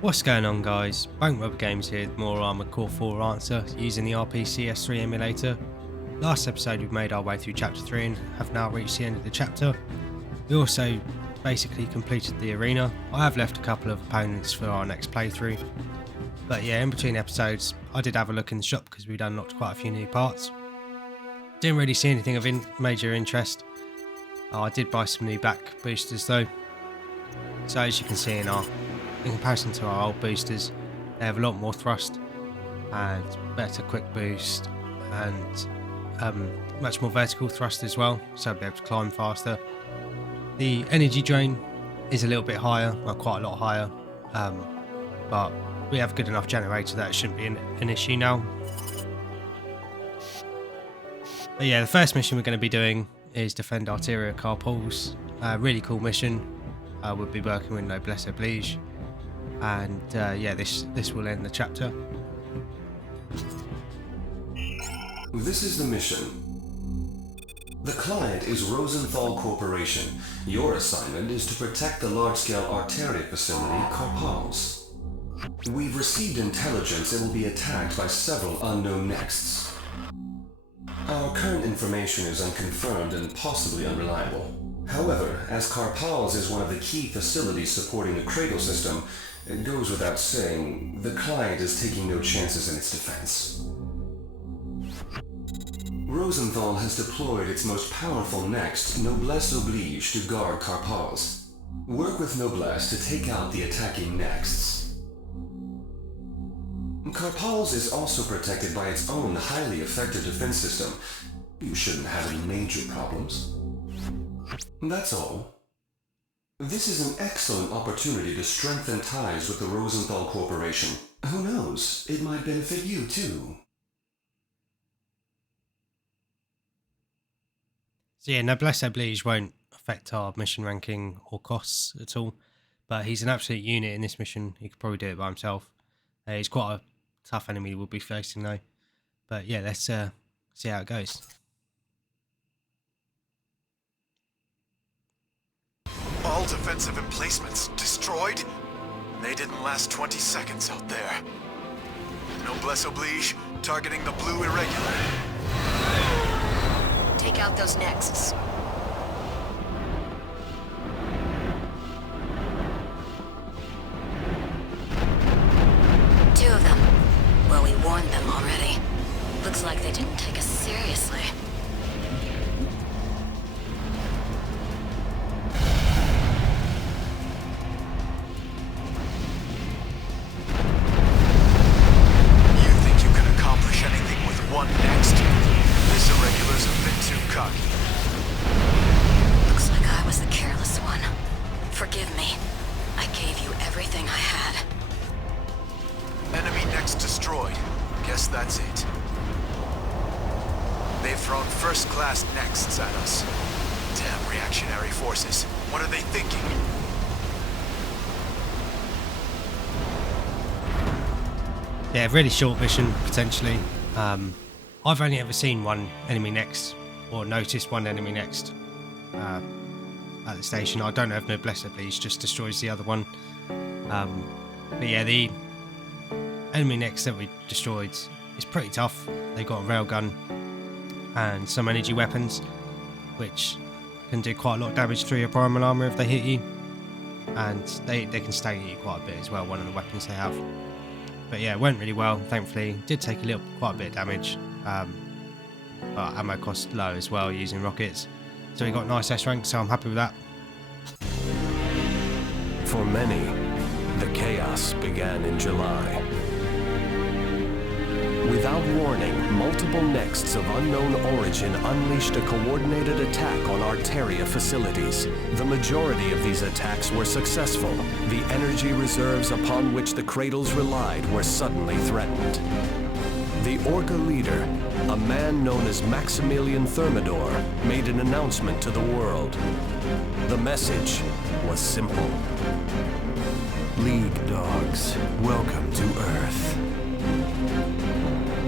What's going on, guys? Bank Rubber Games here with more Armored Core 4 answer using the RPCS3 emulator. Last episode we made our way through chapter 3 and have now reached the end of the chapter. We also basically completed the arena. I have left a couple of opponents for our next playthrough. But yeah, in between episodes I did have a look in the shop because we've unlocked quite a few new parts. Didn't really see anything of major interest. I did buy some new back boosters though. So as you can see in comparison to our old boosters, they have a lot more thrust and better quick boost and much more vertical thrust as well, so I'll be able to climb faster. The energy drain is a little bit higher, well, quite a lot higher, but we have a good enough generator that it shouldn't be an issue now. But yeah, the first mission we're going to be doing is defend arterial car pools. Really cool mission. We'll be working with Noblesse Oblige. And yeah, this will end the chapter. This is the mission. The client is Rosenthal Corporation. Your assignment is to protect the large-scale arteria facility, Karpals. We've received intelligence it will be attacked by several unknown nexts. Our current information is unconfirmed and possibly unreliable. However, as Karpals is one of the key facilities supporting the cradle system, it goes without saying, the client is taking no chances in its defense. Rosenthal has deployed its most powerful next, Noblesse Oblige, to guard Karpals. Work with Noblesse to take out the attacking nexts. Karpals is also protected by its own highly effective defense system. You shouldn't have any major problems. That's all. This is an excellent opportunity to strengthen ties with the Rosenthal Corporation. Who knows, it might benefit you too. So yeah, Noblesse Oblige won't affect our mission ranking or costs at all, but he's an absolute unit in this mission. He could probably do it by himself. He's quite a tough enemy we'll be facing though. But yeah, let's see how it goes. All defensive emplacements destroyed? They didn't last 20 seconds out there. Noblesse Oblige, targeting the blue irregular. Take out those nexts. Two of them. Well, we warned them already. Looks like they didn't take us seriously. Looks like I was the careless one. Forgive me. I gave you everything I had. Enemy next destroyed. Guess that's it. They've thrown first-class nexts at us. Damn reactionary forces. What are they thinking? Yeah, really short mission potentially. I've only ever seen one enemy next, or noticed one enemy next at the station. I don't know if Noblesse Oblige just destroys the other one. But yeah, the enemy next that we destroyed is pretty tough. They've got a railgun and some energy weapons, which can do quite a lot of damage through your primal armor if they hit you. And they can stagger you quite a bit as well, one of the weapons they have. But yeah, it went really well, thankfully. Did take quite a bit of damage. But ammo cost low as well using rockets, so we got nice S rank, so I'm happy with that. For many, the chaos began in July. Without warning, multiple nexts of unknown origin unleashed a coordinated attack on Arteria facilities. The majority of these attacks were successful. The energy reserves upon which the cradles relied were suddenly threatened. The Orca leader, a man known as Maximilian Thermidor, made an announcement to the world. The message was simple. League dogs, welcome to Earth.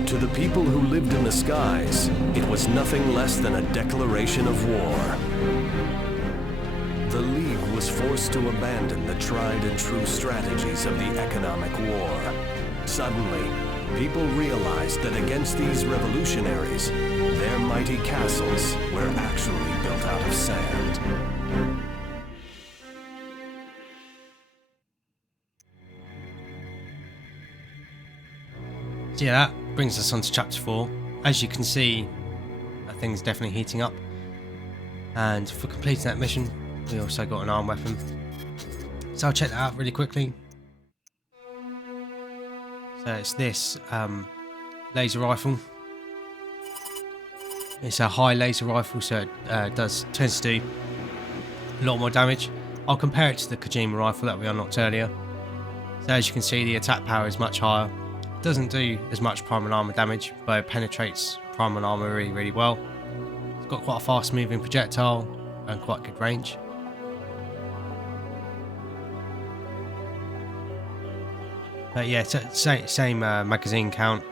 To the people who lived in the skies, it was nothing less than a declaration of war. The League was was forced to abandon the tried and true strategies of the economic war. Suddenly, people realized that against these revolutionaries, their mighty castles were actually built out of sand. So yeah, that brings us on to chapter 4. As you can see, things definitely heating up. And for completing that mission, we also got an arm weapon. So I'll check that out really quickly. So it's this laser rifle. It's a high laser rifle, so it tends to do a lot more damage. I'll compare it to the Kojima rifle that we unlocked earlier. So as you can see, the attack power is much higher. It doesn't do as much primal armor damage, but it penetrates primal armor really, really well. It's got quite a fast moving projectile and quite good range. But yeah, same magazine count.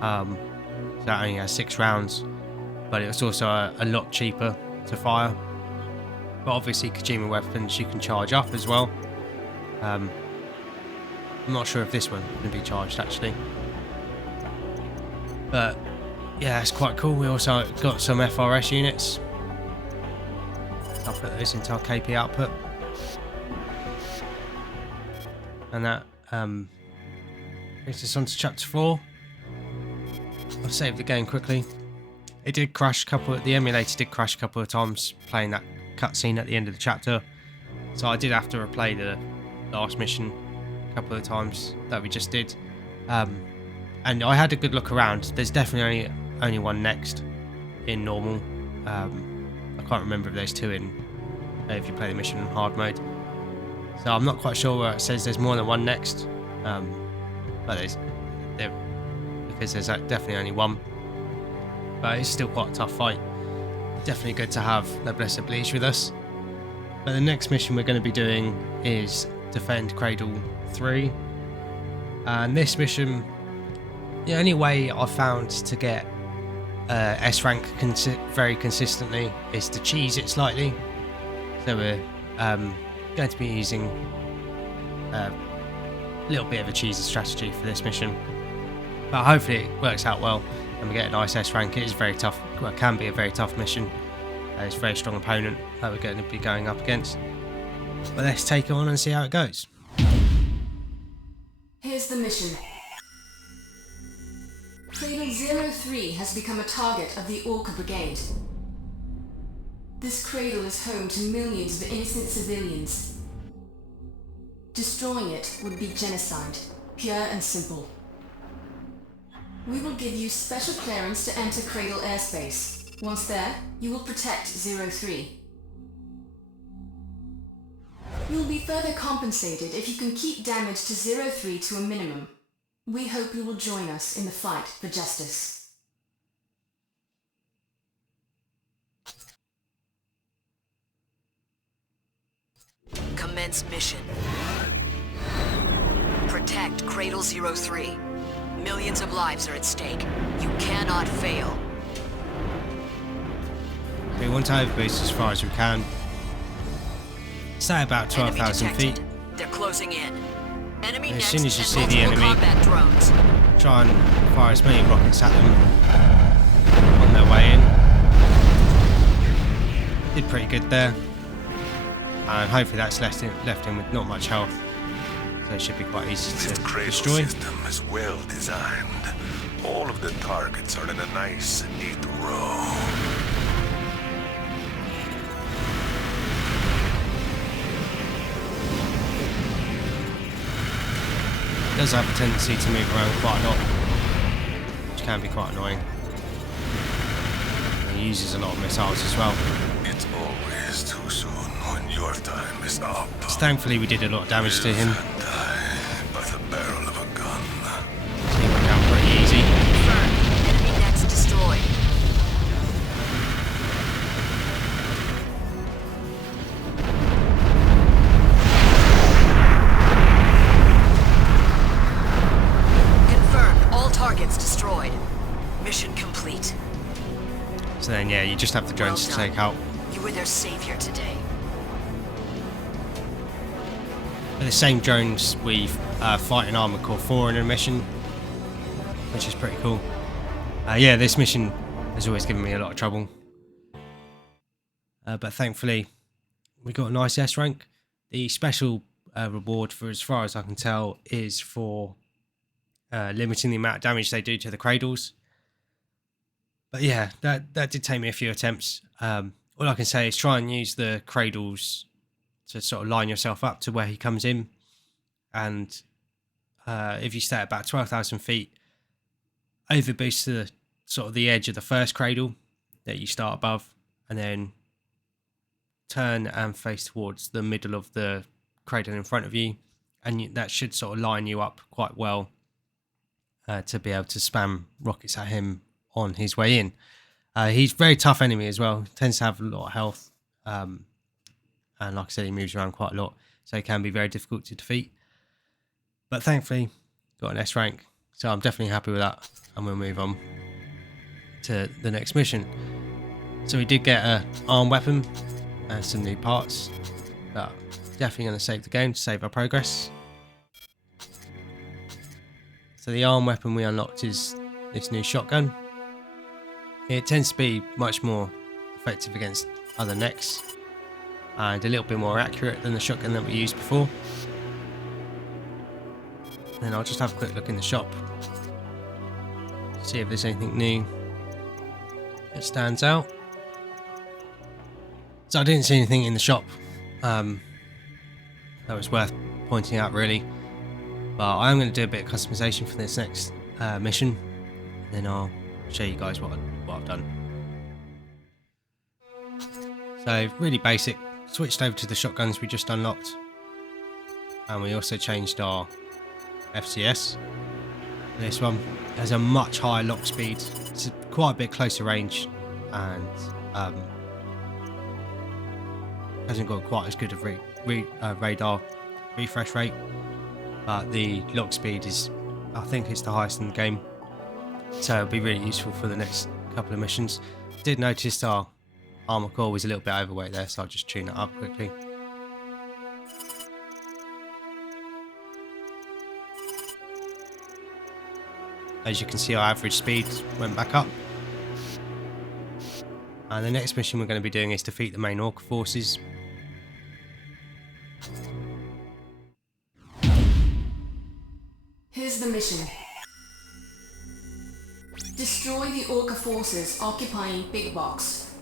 So that only has 6 rounds, but it was also a lot cheaper to fire. But obviously Kojima weapons you can charge up as well. I'm not sure if this one can be charged actually. But yeah, it's quite cool. We also got some FRS units. I'll put those into our KP output. And that brings us on to chapter 4. I'll save the game quickly. It did crash the emulator did crash a couple of times playing that cutscene at the end of the chapter. So I did have to replay the last mission a couple of times that we just did. And I had a good look around. There's definitely only one next in normal. I can't remember if there's 2 in if you play the mission in hard mode. So I'm not quite sure where it says there's more than one next. But because there's definitely only one. But it's still quite a tough fight. Definitely good to have Noblesse Oblige with us. But the next mission we're going to be doing is Defend Cradle 3. And this mission, the only way I've found to get S rank very consistently is to cheese it slightly. So we're going to be using a little bit of a cheesy strategy for this mission. But hopefully it works out well and we get a nice S rank. It is very tough, well, it can be a very tough mission. It's a very strong opponent that we're going to be going up against. But let's take it on and see how it goes. Here's the mission. Cradle 03 has become a target of the Orca Brigade. This cradle is home to millions of innocent civilians. Destroying it would be genocide, pure and simple. We will give you special clearance to enter Cradle airspace. Once there, you will protect 03. You will be further compensated if you can keep damage to 03 to a minimum. We hope you will join us in the fight for justice. Commence mission. Protect Cradle 03. Millions of lives are at stake. You cannot fail. We want to overboost as far as we can. Say about 12,000 feet. They're closing in. Enemy As soon as you next see and the enemy, combat drones. try and fire as many rockets at them on their way in. Did pretty good there. And hopefully that's left him with not much health. So it should be quite easy This to cradle destroy. system is well designed. All of the targets are in a nice, neat row. It does have a tendency to move around quite a lot, which can be quite annoying. And he uses a lot of missiles as well. It's always too soon when your time is up. So thankfully we did a lot of damage to him. Live and die by the barrel of a gun. He went down pretty easy. Confirmed. Enemy next destroyed. Confirmed. All targets destroyed. Mission complete. So then yeah, you just have the drones to Well done. take out. You were their savior today. the same drones we fight in Armored Core 4 in a mission, which is pretty cool. Yeah, this mission has always given me a lot of trouble, but thankfully we got a nice S rank. The special reward, for as far as I can tell, is for limiting the amount of damage they do to the cradles. But yeah, that did take me a few attempts. All I can say is try and use the cradles to sort of line yourself up to where he comes in, and if you stay at about 12,000 feet, overboost to the sort of the edge of the first cradle that you start above, and then turn and face towards the middle of the cradle in front of you, and that should sort of line you up quite well to be able to spam rockets at him on his way in. He's a very tough enemy as well, tends to have a lot of health, and like I said, he moves around quite a lot, so he can be very difficult to defeat. But thankfully got an S rank, so I'm definitely happy with that, and we'll move on to the next mission. So we did get an arm weapon and some new parts, but definitely going to save the game to save our progress. So the arm weapon we unlocked is this new shotgun. It tends to be much more effective against other necks and a little bit more accurate than the shotgun that we used before. Then I'll just have a quick look in the shop, see if there's anything new that stands out. So I didn't see anything in the shop that was worth pointing out really, but I am going to do a bit of customization for this next mission, and then I'll show you guys what I've done. So really basic, switched over to the shotguns we just unlocked, and we also changed our FCS. This one has a much higher lock speed, it's quite a bit closer range, and hasn't got quite as good of radar refresh rate, but the lock speed is, I think it's the highest in the game, so it'll be really useful for the next couple of missions. Did notice our armor core was a little bit overweight there, so I'll just tune it up quickly. As you can see, our average speed went back up. And the next mission we're going to be doing is defeat the main Orca forces. Here's the mission. Destroy the Orca forces occupying Big Box.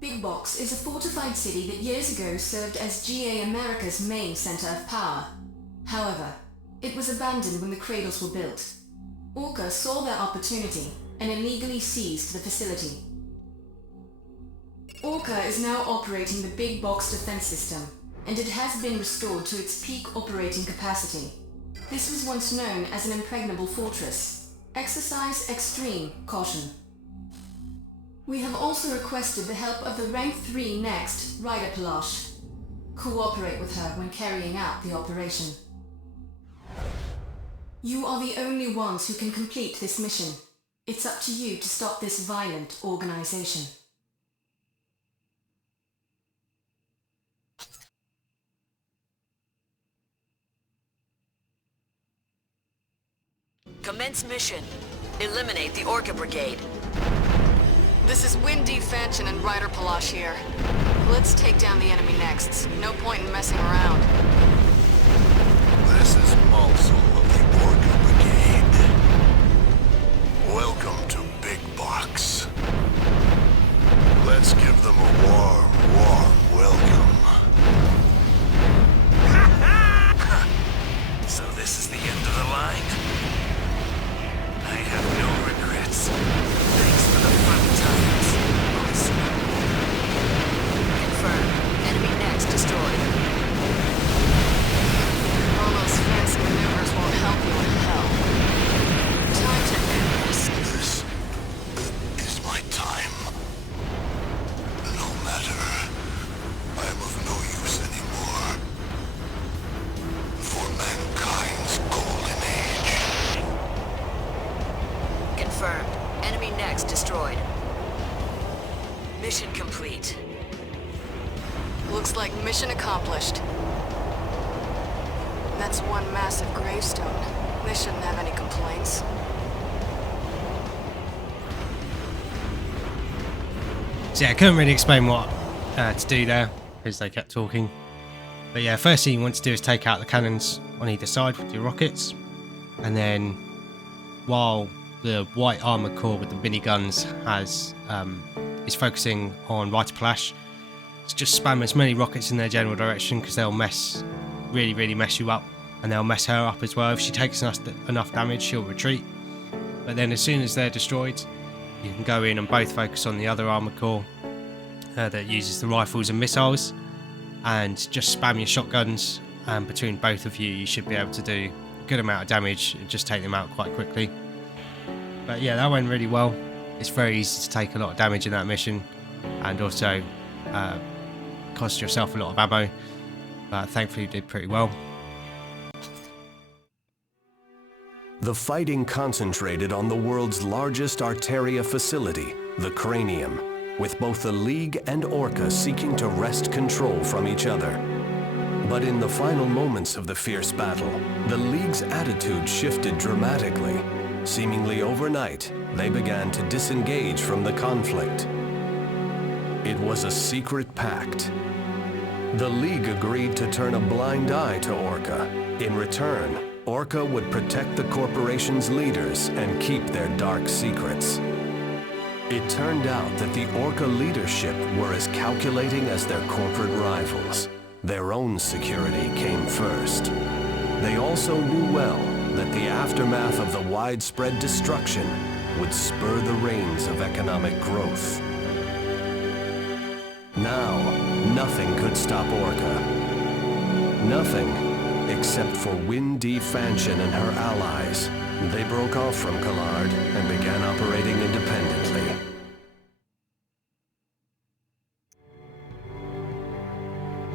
Big Box is a fortified city that years ago served as GA America's main center of power. However, it was abandoned when the cradles were built. Orca saw their opportunity and illegally seized the facility. Orca is now operating the Big Box defense system, and it has been restored to its peak operating capacity. This was once known as an impregnable fortress. Exercise extreme caution. We have also requested the help of the Rank 3 Next Rider Palash. Cooperate with her when carrying out the operation. You are the only ones who can complete this mission. It's up to you to stop this violent organization. Commence mission. Eliminate the Orca Brigade. This is Windy, Fanchen, and Rider Palash here. Let's take down the enemy next. No point in messing around. This is Malsol of the Orca Brigade. Welcome to Big Box. Let's give them a warm welcome. So this is the end of the line? I have no regrets. Thanks for the fun times. Awesome. Confirmed. Enemy next destroyed. All those fancy maneuvers won't help you in hell. Time to end this. This is my time. No matter. I am of no use anymore. For mankind's golden age. Confirmed. Enemy next destroyed. Mission complete. Looks like mission accomplished. That's one massive gravestone. They shouldn't have any complaints. So yeah, I couldn't really explain what to do there because they kept talking. But yeah, first thing you want to do is take out the cannons on either side with your rockets, and then while the white armored core with the miniguns is focusing on Rite-of-Plash, just spam as many rockets in their general direction because they'll really mess you up, and they'll mess her up as well. If she takes enough damage, she'll retreat. But then as soon as they're destroyed, you can go in and both focus on the other armored core that uses the rifles and missiles, and just spam your shotguns, and between both of you, you should be able to do a good amount of damage and just take them out quite quickly. But yeah, that went really well. It's very easy to take a lot of damage in that mission, and also cost yourself a lot of ammo, but thankfully you did pretty well. The fighting concentrated on the world's largest Arteria facility, the Cranium, with both the League and Orca seeking to wrest control from each other. But in the final moments of the fierce battle, the League's attitude shifted dramatically. Seemingly overnight, they began to disengage from the conflict. It was a secret pact. The League agreed to turn a blind eye to Orca. In return, Orca would protect the corporation's leaders and keep their dark secrets. It turned out that the Orca leadership were as calculating as their corporate rivals. Their own security came first. They also knew well that the aftermath of the widespread destruction would spur the reins of economic growth. Now, nothing could stop Orca. Nothing, except for Windy Fanshin and her allies. They broke off from Collard and began operating independently.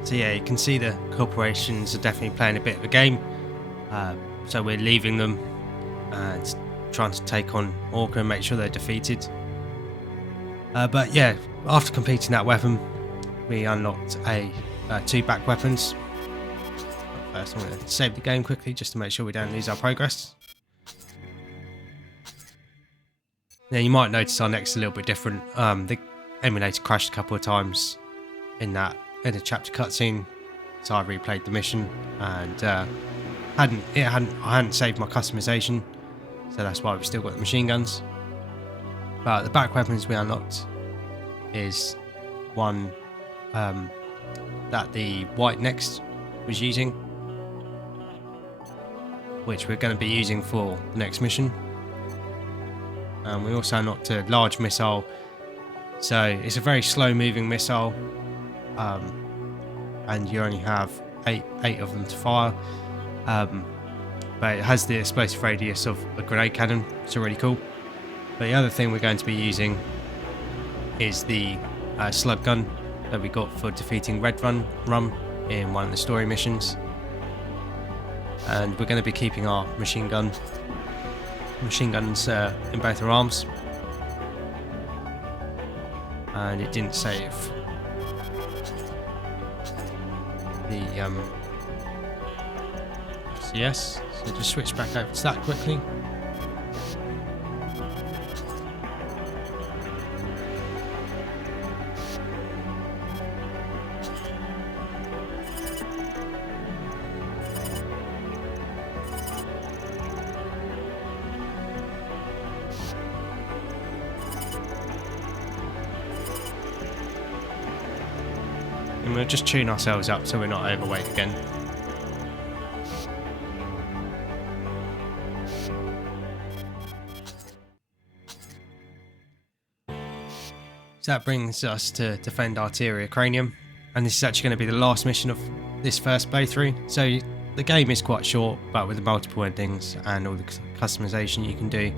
So yeah, you can see the corporations are definitely playing a bit of a game. So we're leaving them and trying to take on Orca and make sure they're defeated. But yeah, after completing that weapon, we unlocked two back weapons. First, I'm going to save the game quickly just to make sure we don't lose our progress. Now you might notice our neck's a little bit different. The emulator crashed a couple of times in the chapter cutscene, so I replayed the mission and I hadn't saved my customization, so that's why we've still got the machine guns. But the back weapons we unlocked is one that the White Next was using, which we're going to be using for the next mission. And we also unlocked a large missile, so it's a very slow moving missile, and you only have eight of them to fire, but it has the explosive radius of a grenade cannon, so really cool. But the other thing we're going to be using is the slug gun that we got for defeating Red Rum in one of the story missions, and we're going to be keeping our machine guns in both our arms. And it didn't save the RPCS, so just switch back over to that quickly. And we'll just tune ourselves up so we're not overweight again. So that brings us to defend Arteria Cranium, and this is actually going to be the last mission of this first playthrough. So the game is quite short, but with the multiple endings and all the customization you can do,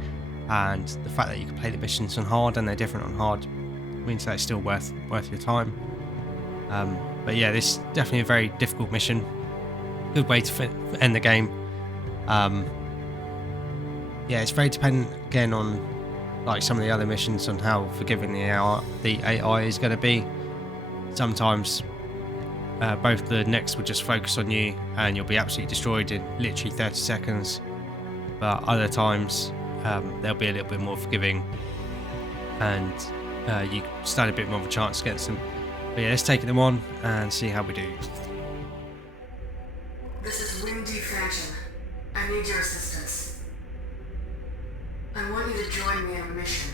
and the fact that you can play the missions on hard and they're different on hard, means that it's still worth your time. But yeah, this is definitely a very difficult mission. Good way to end the game. Yeah, it's very dependent again on, like some of the other missions, on how forgiving the AI is going to be. Sometimes both the necks will just focus on you and you'll be absolutely destroyed in literally 30 seconds. But other times they'll be a little bit more forgiving and you stand a bit more of a chance against them. But yeah, let's take them on and see how we do. This is Windy Phantom. I need your assistance. I want you to join me in a mission.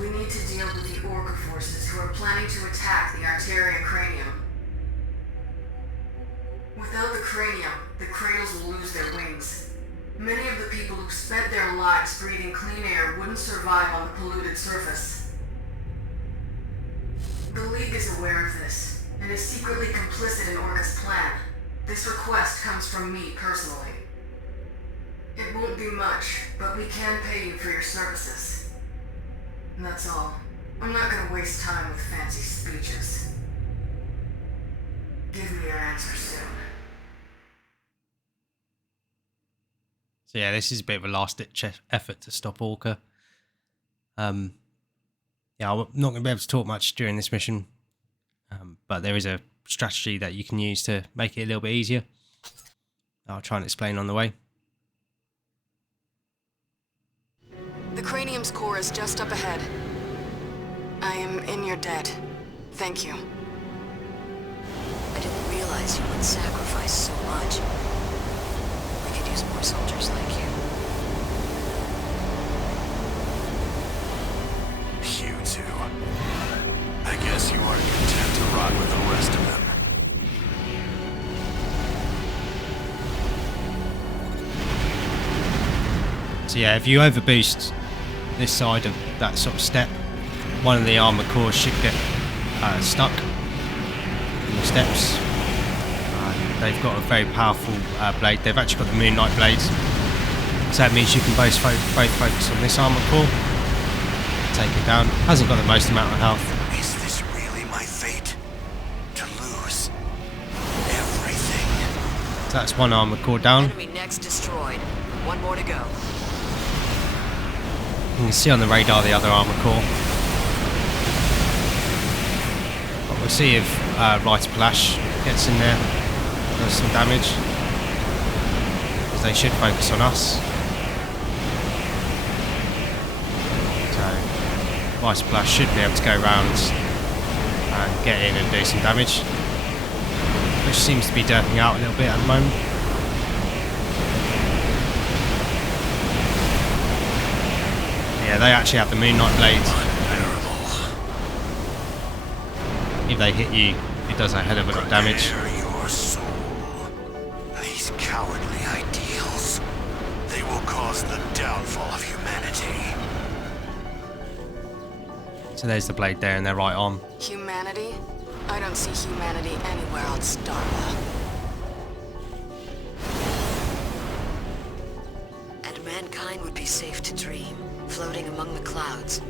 We need to deal with the Orca forces who are planning to attack the Arteria Cranium. Without the cranium, the cradles will lose their wings. Many of the people who spent their lives breathing clean air wouldn't survive on the polluted surface. The League is aware of this, and is secretly complicit in Orca's plan. This request comes from me personally. It won't be much, but we can pay you for your services. And that's all. I'm not gonna waste time with fancy speeches. Give me your answer soon. So yeah, this is a bit of a last-ditch effort to stop Orca. Yeah, I'm not going to be able to talk much during this mission, but there is a strategy that you can use to make it a little bit easier. I'll try and explain on the way. The Cranium's core is just up ahead. I am in your debt. Thank you. I didn't realize you would sacrifice so much. We could use more soldiers like you. You two. I guess you are content to rot with the rest of them. So yeah, if you overboost this side of that sort of step, one of the armor cores should get stuck in the steps. They've got a very powerful blade. They've actually got the Moonlight blade, so that means you can both focus on this armor core, take it down. Hasn't got the most amount of health. Is this really my fate? To lose everything? So that's one armor core down. Enemy necks destroyed. One more to go. You can see on the radar the other armor core. But we'll see if Rite of Palash gets in there, does some damage, because they should focus on us. So Rite of Palash should be able to go round and get in and do some damage, which seems to be derping out a little bit at the moment. Yeah, they actually have the Moonlight blades. If they hit you, it does a hell of a lot of damage. Prepare your soul. These cowardly ideals, they will cause the downfall of humanity. So there's the blade there in their right arm. Humanity? I don't see humanity anywhere on Starla. And mankind would be safe to dream, floating among the clouds.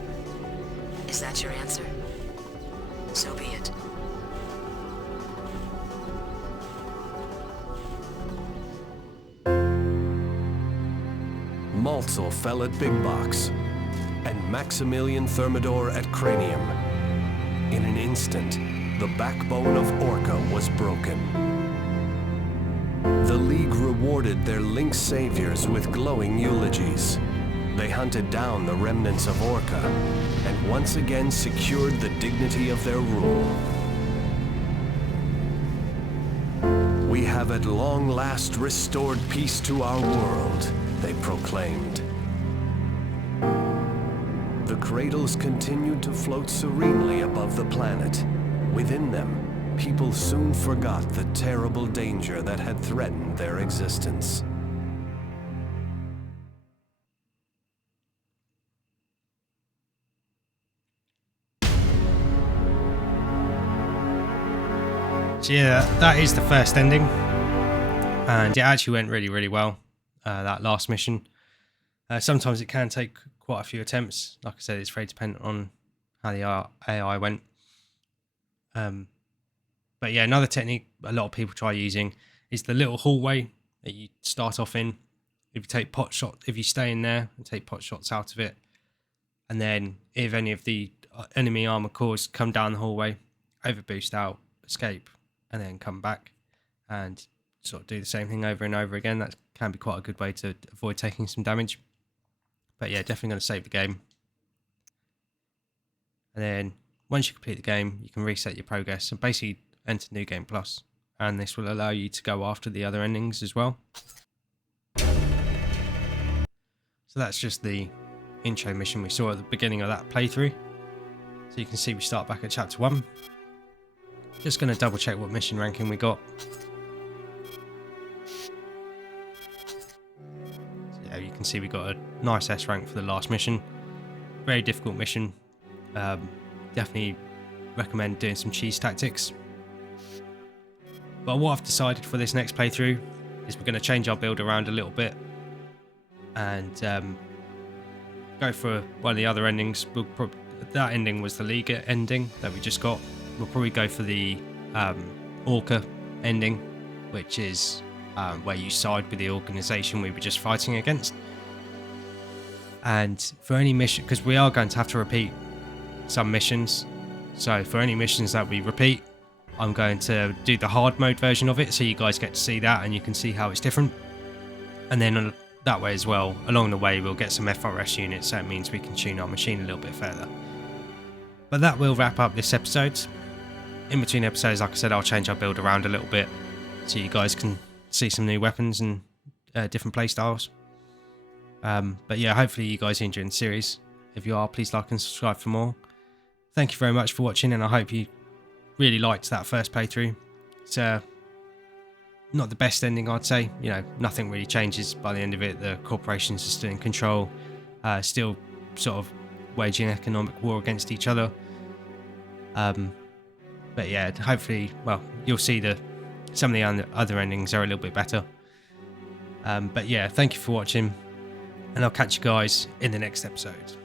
Is that your answer? So be it. Maltzel fell at Big Box, and Maximilian Thermidor at Cranium. In an instant, the backbone of Orca was broken. The League rewarded their Lynx saviors with glowing eulogies. They hunted down the remnants of Orca, and once again secured the dignity of their rule. We have at long last restored peace to our world, they proclaimed. The cradles continued to float serenely above the planet. Within them, people soon forgot the terrible danger that had threatened their existence. So yeah, that is the first ending, and it actually went really, really well, that last mission. Sometimes it can take quite a few attempts. Like I said, it's very dependent on how the AI went. But yeah, another technique a lot of people try using is the little hallway that you start off in. If you stay in there and take pot shots out of it, and then if any of the enemy armor cores come down the hallway, overboost out, escape, and then come back and sort of do the same thing over and over again. That can be quite a good way to avoid taking some damage. But yeah, definitely going to save the game. And then once you complete the game, you can reset your progress and basically enter New Game Plus. And this will allow you to go after the other endings as well. So that's just the intro mission we saw at the beginning of that playthrough. So you can see we start back at chapter 1. Just going to double check what mission ranking we got. So yeah, you can see we got a nice S rank for the last mission. Very difficult mission. Definitely recommend doing some cheese tactics. But what I've decided for this next playthrough is we're going to change our build around a little bit and go for one of the other endings. That ending was the League ending that we just got. We'll probably go for the Orca ending, which is where you side with the organisation we were just fighting against. And for any mission, because we are going to have to repeat some missions, so for any missions that we repeat, I'm going to do the hard mode version of it, so you guys get to see that and you can see how it's different. And then that way as well, along the way, we'll get some FRS units, so it means we can tune our machine a little bit further. But that will wrap up this episode. In between episodes, like I said, I'll change our build around a little bit, so you guys can see some new weapons and different playstyles. But yeah, hopefully you guys are enjoying the series. If you are, please like and subscribe for more. Thank you very much for watching, and I hope you really liked that first playthrough. It's not the best ending, I'd say. You know, nothing really changes by the end of it. The corporations are still in control, still sort of waging economic war against each other. But yeah, hopefully, well, you'll see some of the other endings are a little bit better. But yeah, thank you for watching, and I'll catch you guys in the next episode.